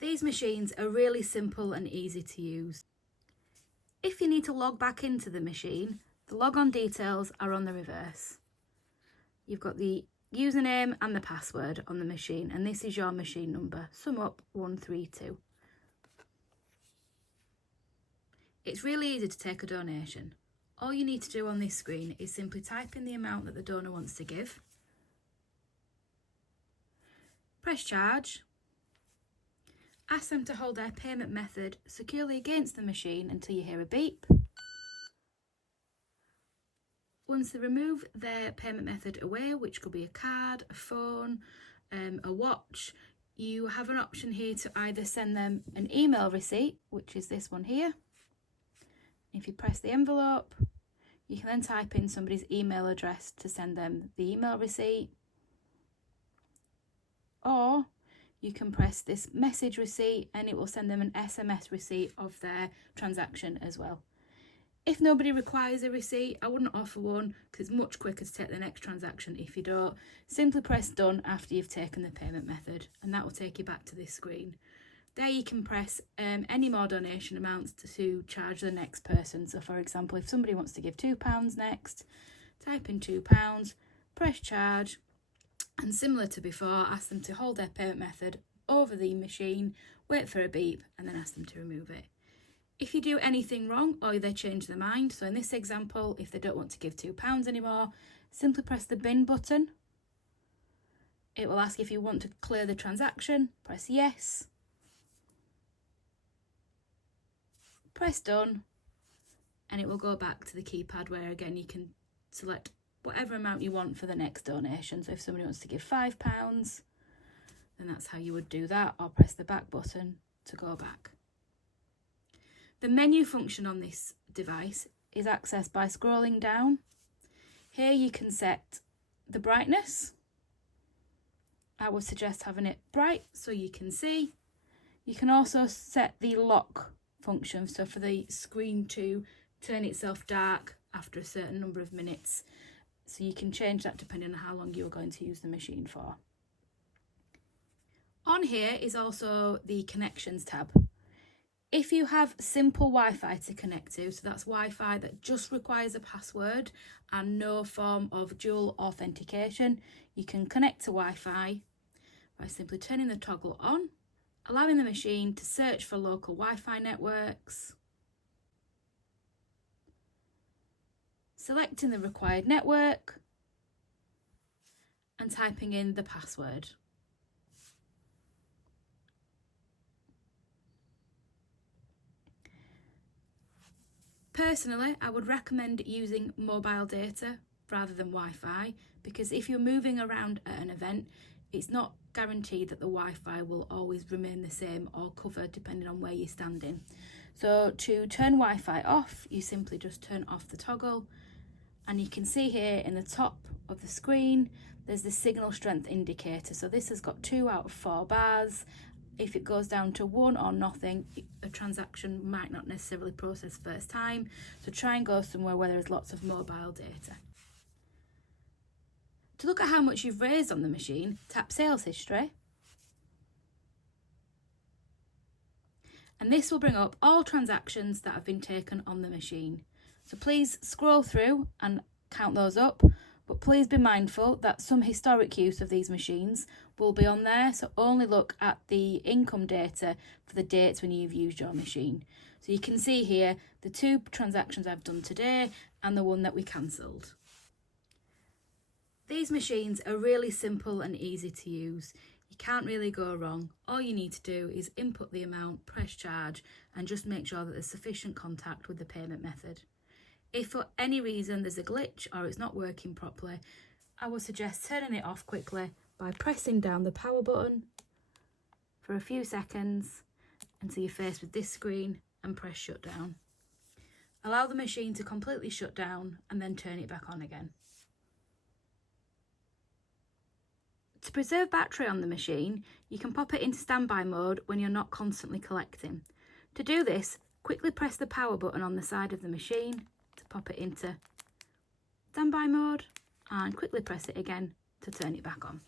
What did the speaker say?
These machines are really simple and easy to use. If you need to log back into the machine, the logon details are on the reverse. You've got the username and the password on the machine, and this is your machine number, SumUp132. It's really easy to take a donation. All you need to do on this screen is simply type in the amount that the donor wants to give, press charge, ask them to hold their payment method securely against the machine until you hear a beep. Once they remove their payment method away, which could be a card, a phone, a watch, you have an option here to either send them an email receipt, which is this one here. If you press the envelope, you can then type in somebody's email address to send them the email receipt. Or you can press this message receipt and it will send them an SMS receipt of their transaction as well. If nobody requires a receipt, I wouldn't offer one because it's much quicker to take the next transaction. If you don't, simply press done after you've taken the payment method and that will take you back to this screen. There you can press any more donation amounts to charge the next person. So for example, if somebody wants to give £2 next, type in £2, press charge, and similar to before, ask them to hold their payment method over the machine, wait for a beep, and then ask them to remove it. If you do anything wrong or they change their mind, so in this example, if they don't want to give £2 anymore, simply press the bin button. It will ask if you want to clear the transaction, press yes, press done, and it will go back to the keypad where again you can select whatever amount you want for the next donation. So if somebody wants to give £5, then that's how you would do that, or press the back button to go back. The menu function on this device is accessed by scrolling down. Here you can set the brightness. I would suggest having it bright so you can see. You can also set the lock function, so for the screen to turn itself dark after a certain number of minutes. So you can change that depending on how long you're going to use the machine for. On here is also the connections tab. If you have simple Wi-Fi to connect to, so that's Wi-Fi that just requires a password and no form of dual authentication, you can connect to Wi-Fi by simply turning the toggle on, allowing the machine to search for local Wi-Fi networks, selecting the required network, and typing in the password. Personally, I would recommend using mobile data rather than Wi-Fi, because if you're moving around at an event, it's not guaranteed that the Wi-Fi will always remain the same or cover depending on where you're standing. So to turn Wi-Fi off, you simply just turn off the toggle, and you can see here in the top of the screen there's the signal strength indicator. So this has got 2 out of 4 bars. If it goes down to 1 or nothing, a transaction might not necessarily process first time. So try and go somewhere where there's lots of mobile data. To look at how much you've raised on the machine, tap Sales History. And this will bring up all transactions that have been taken on the machine. So please scroll through and count those up. But please be mindful that some historic use of these machines will be on there, so only look at the income data for the dates when you've used your machine. So you can see here the 2 transactions I've done today and the one that we cancelled. These machines are really simple and easy to use. You can't really go wrong. All you need to do is input the amount, press charge, and just make sure that there's sufficient contact with the payment method. If for any reason there's a glitch or it's not working properly, I would suggest turning it off quickly by pressing down the power button for a few seconds until you're faced with this screen and press shut down. Allow the machine to completely shut down and then turn it back on again. To preserve battery on the machine, you can pop it into standby mode when you're not constantly collecting. To do this, quickly press the power button on the side of the machine to pop it into standby mode and quickly press it again to turn it back on.